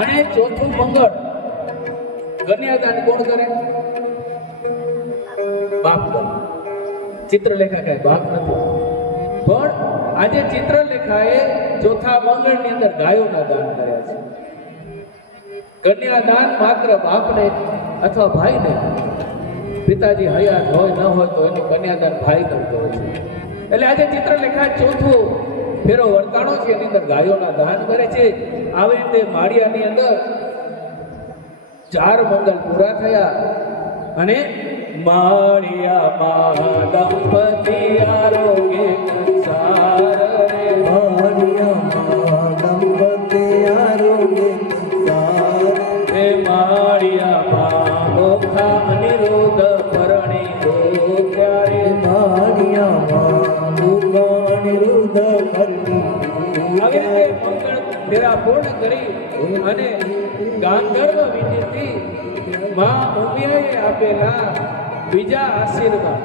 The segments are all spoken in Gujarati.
અને ચોથું મંગળ કન્યાદાન કોણ કરે? બાપ કરે. ચિત્રલેખા કઈ બાપ નથી, પણ આજે ચિત્રલેખાએ ચોથા મંગળની અંદર ગાયોના દાન કર્યા છે. કન્યાદાન માત્ર બાપને અથવા ભાઈને, પિતાજી હયાત હોય ન હોય તો એનું કન્યાદાન ભાઈ કરતો હોય છે. એટલે આજે ચિત્રલેખા ચોથો ફેરો વર્તાણો છે, એની અંદર ગાયોના દાન કરે છે. આવી રીતે માળિયાની અંદર 4 મંગલ પૂરા થયા અને માળિયામાં દંપતી આરોગ્ય સંસાર રે, માળિયામાં દંપતી આરોગ્ય સંસાર રે, માળિયામાં ઓખા અનિરુદ્ધ પરણી ગોખ્યા રે, માળિયામાં ઓખા અનિરુદ્ધ પરણી. આવી રીતે મંગળ ફેરા પૂર્ણ કરી અને ગાંધર્વ વિધિથી માં ઉમિયાએ આપેલા બીજા આશીર્વાદ,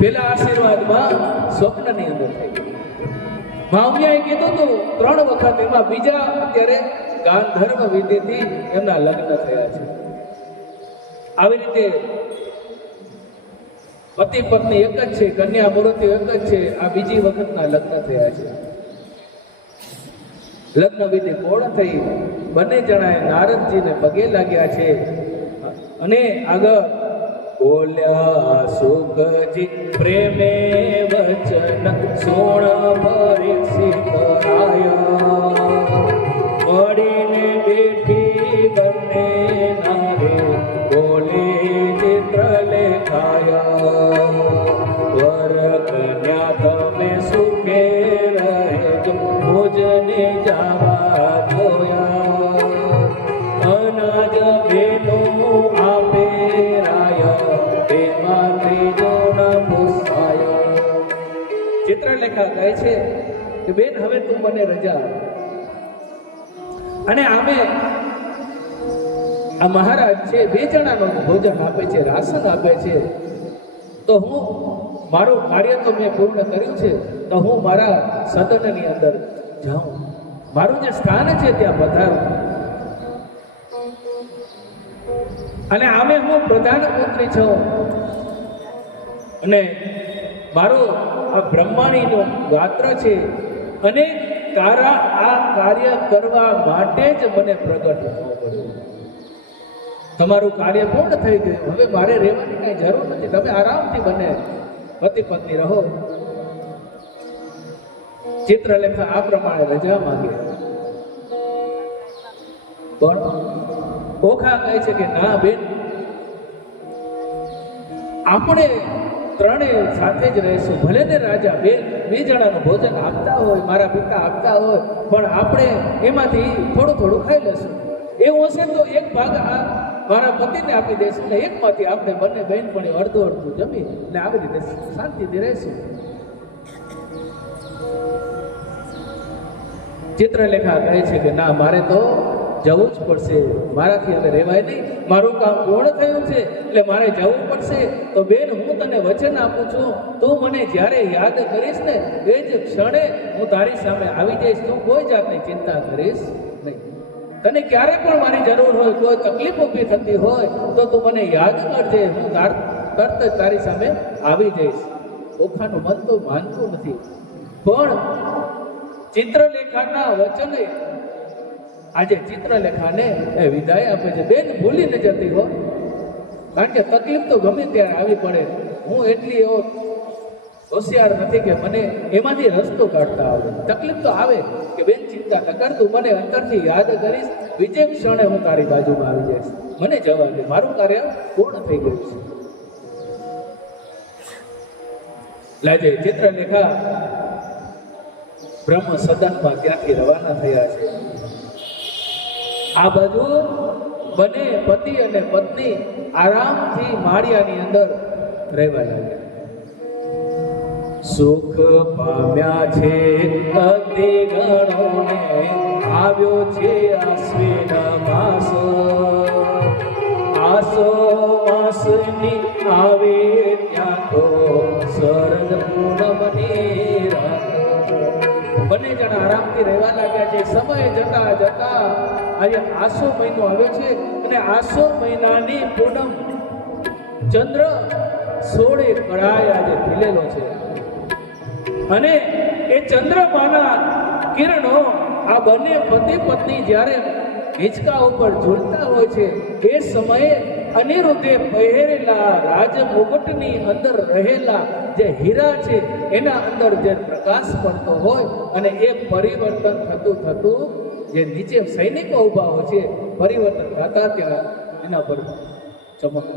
પેલા આશીર્વાદમાં સ્વપ્નની અંદર થઈ. માં ઉમિયાએ કીધું હતું 3 વખત, એમાં બીજા અત્યારે ગાંધર્વ વિધિથી એમના લગ્ન થયા છે. આવી રીતે પતિ પત્ની એક જ છે, કન્યા મૂર્તિઓ એક જ છે. આ બીજી વખતના લગ્ન થયા છે. લગ્ન વિધિ પૂર્ણ થઈ, બંને જણાએ નારદજીને પગે લાગ્યા છે અને આગળ બોલ્યા સુખજી પ્રેમે વચન સોણ પરીક્ષિત મળીને બેઠી બંને નારે બોલી ચિત્રલેખાયા વર કન્યા તમે સુખે રહેજો ભોજને જાવા જોયા અનાજ બેનું આપે રાય તેમાં ત્રીજો ન પુસાય. ચિત્રલેખા કહે છે કે બેન હવે તું મને રજા આપ. અને આમે આ મહારાજ છે 2 જણાનું ભોજન આપે છે, રાશન આપે છે. તો હું મારું કાર્ય તો મેં પૂર્ણ કર્યું છે, તો હું મારા સદનની અંદર જાઉં, મારું જે સ્થાન છે ત્યાં પધારું. અને આમે હું પ્રધાન પુત્રી છું અને મારું આ બ્રહ્માણીનું ગાત્ર છે અને તારા આ કાર્ય કરવા માટે જ મને પ્રગટ થવું પડ્યું. તમારું કાર્ય પૂર્ણ થઈ ગયું, હવે મારે રહેવાની કઈ જરૂર નથી, તમે આરામથી બંને પતિ પત્ની રહો. ચિત્રલેખા આ પ્રમાણે રજા માંગે, પણ ઓખા કહે છે કે ના બેન, આપણે ત્રણે સાથે જ રહીશું. ભલે ને રાજા બે જણાનું ભોજન આપતા હોય, મારા પિતા આપતા હોય, પણ આપણે એમાંથી થોડું થોડું ખાઈ લેશું. એવું હશે તો એક ભાગ આ મારા પતિને આપી દઈશું ને એકમાંથી આપણે બંને બહેનપણી અડધું અડધું જમી ને આવી રીતે શાંતિથી રહીશું. ચિત્રલેખા કહે છે કે ના, મારે તો જવું જ પડશે, મારાથી હવે રહેવાય નહીં, મારું કામ પૂર્ણ થયું છે એટલે મારે જવું પડશે. તો બેન, હું તને વચન આપું છું, તું મને જ્યારે યાદ કરીશ ને એ જ ક્ષણે હું તારી સામે આવી જઈશ. તું કોઈ જાતની ચિંતા કરીશ નહીં. તને ક્યારે પણ મારી જરૂર હોય, કોઈ તકલીફ ઊભી થતી હોય તો તું મને યાદ કરજે, હું તરત જ તારી સામે આવી જઈશ. ઓખાનું મન તો માનતું નથી, પણ ચિત્રલેખાના વચને આજે ચિત્રલેખાને એ વિદાય આપે છે. બેન ભૂલી ન જતી હો, કારણ કે તકલીફ તો ગમે ત્યારે આવી પડે. હું એટલી એવો હોશિયાર નથી કે મને એમાંથી રસ્તો કાઢતા આવે. તકલીફ તો આવે કે બેન ચિંતા ન કર, તું મને અંતરથી યાદ કરીશ, બીજે ક્ષણે હું તારી બાજુમાં આવી જઈશ. મને જવા દે, મારું કાર્ય પૂર્ણ થઈ ગયું છે. લાજે ચિત્રલેખા બ્રહ્મ સદનમાં ત્યાંથી રવાના થયા છે. આ બાજુ બંને પતિ અને પત્ની આરામથી માળિયાની અંદર રહેવા લાગ્યા. સુખ પામ્યા છે અતિ ગણોને, આવ્યો છે આશ્વિન માસ, આસો માસની આવે ત્યાં તો શરદ પૂનમની રાત. બંને જણા આરામથી રહેવા લાગ્યા છે. સમય જતા જતા આજે આસો મહિનો આવ્યો છે અને આસો મહિનાની પૂનમ ચંદ્ર 16 કળાએ આજે ખીલેલો છે અને એ ચંદ્રમાના કિરણો આ બંને પતિ પત્ની જ્યારે હિંચકા ઉપર ઝૂલતા હોય છે એ સમયે અનિરુદ્ધે પહેરેલા રાજમુગટની અંદર રહેલા જે હીરા છે એના અંદર જે પ્રકાશ પડતો હોય અને એ પરિવર્તન થતું થતું જે નીચે સૈનિકો ઊભા હોય છે પરિવર્તન થતા ત્યાં એના પર ચમક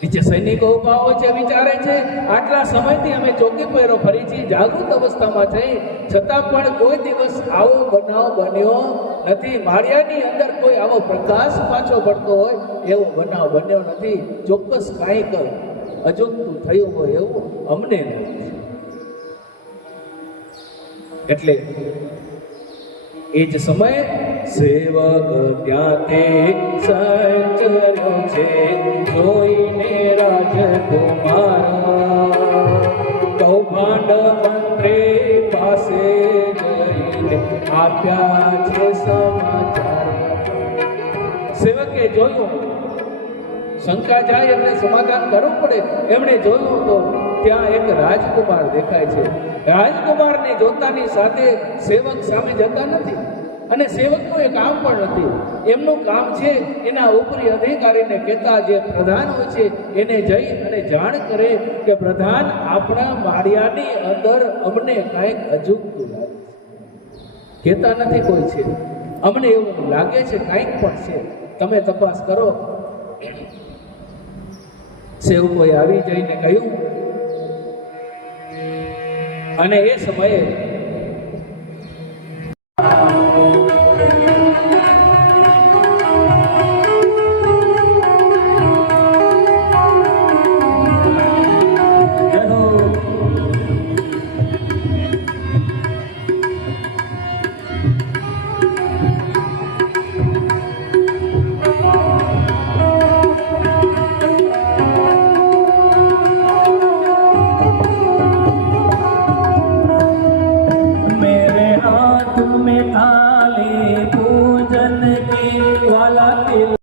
નીચે સૈનિકો ઊભા હોય છે, વિચારે છે આટલા સમયથી અમે ચોકી પહેરો ફરી છીએ, જાગૃત અવસ્થામાં છે, છતાં પણ કોઈ દિવસ આવો બનાવ બન્યો નથી. માળિયાની અંદર કોઈ આવો પ્રકાશ પાછો પડતો હોય એવો બનાવ બન્યો નથી. ચોક્કસ કાંઈક અજુગતું થયું હોય એવું અમને નથી. એટલે એ જ સમયે સેવક ત્યાં તે સંચર્યો છે, જોઈને રાજકુમાર કૌભાંડ મંત્રી પાસે જઈને આપ્યા છે સમાચાર. સેવકે જોયું, શંકા જાય એટલે સમાધાન કરવું પડે. એમણે જોયું તો ત્યાં એક રાજકુમાર દેખાય છે. રાજકુમારને જોતાની સાથે સેવક સામે જતા નથી અને સેવકનું એ કામ પણ નથી. એમનું કામ છે એના ઉપરી અધિકારીને કહેતા, જે પ્રધાન હોય છે એને જઈ અને જાણ કરે કે પ્રધાન, આપણા માળિયાની અંદર અમને કાંઈક અજુગતું લાગે છે. કહેતા નથી કોઈ છે, અમને એવું લાગે છે કાંઈક પણ છે, તમે તપાસ કરો. સેવકોએ આવી જઈને કહ્યું અને એ સમયે